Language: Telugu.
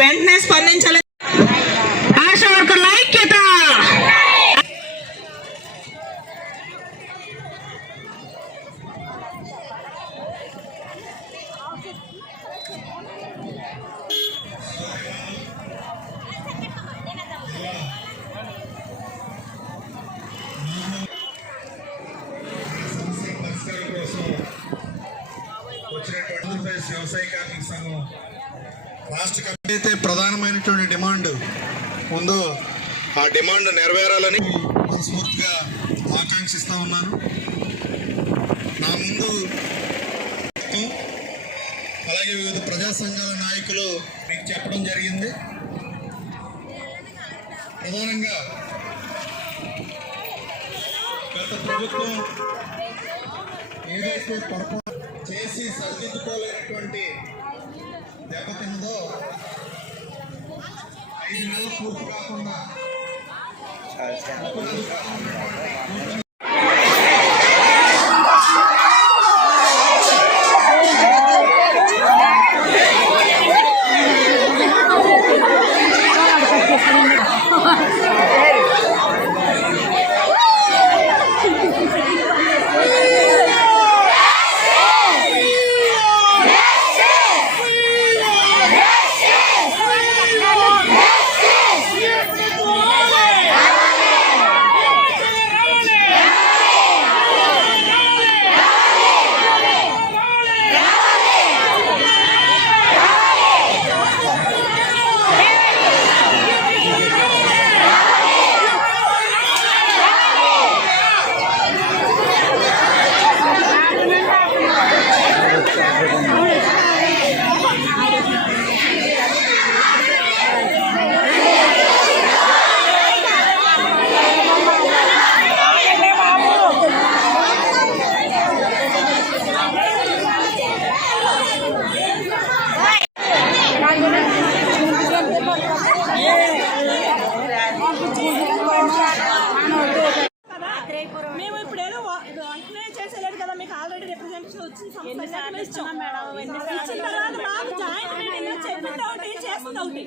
వెంటనే స్పందించాలి. ఆశా వర్కర్ల ఐక్యత. వ్యవసాయ కార్మిక సంఘం రాష్ట్ర కమిటీ అయితే ప్రధానమైనటువంటి డిమాండ్ ఉందో ఆ డిమాండ్ నెరవేరాలని మనస్ఫూర్తిగా ఆకాంక్షిస్తా ఉన్నాను. నా ముందు అలాగే వివిధ ప్రజా సంఘాల నాయకులు మీకు చెప్పడం జరిగింది. ప్రధానంగా గత ప్రభుత్వం ఏదైతే పొరపాటు చేసి సరిదిద్దుకోలేనటువంటి దెబ్బతిన్నదో 5 నెలలు పూర్తి కాకుండా మేము ఇప్పుడు ఏదో వెంటనే చేసేలేదు కదా, మీకు ఆల్రెడీ రిప్రజెంటేషన్ వచ్చింది. ఇచ్చిన తర్వాత మాకు జాయింట్ మీటింగ్ చెప్పింది ఒకటి చేస్తుంది ఒకటి.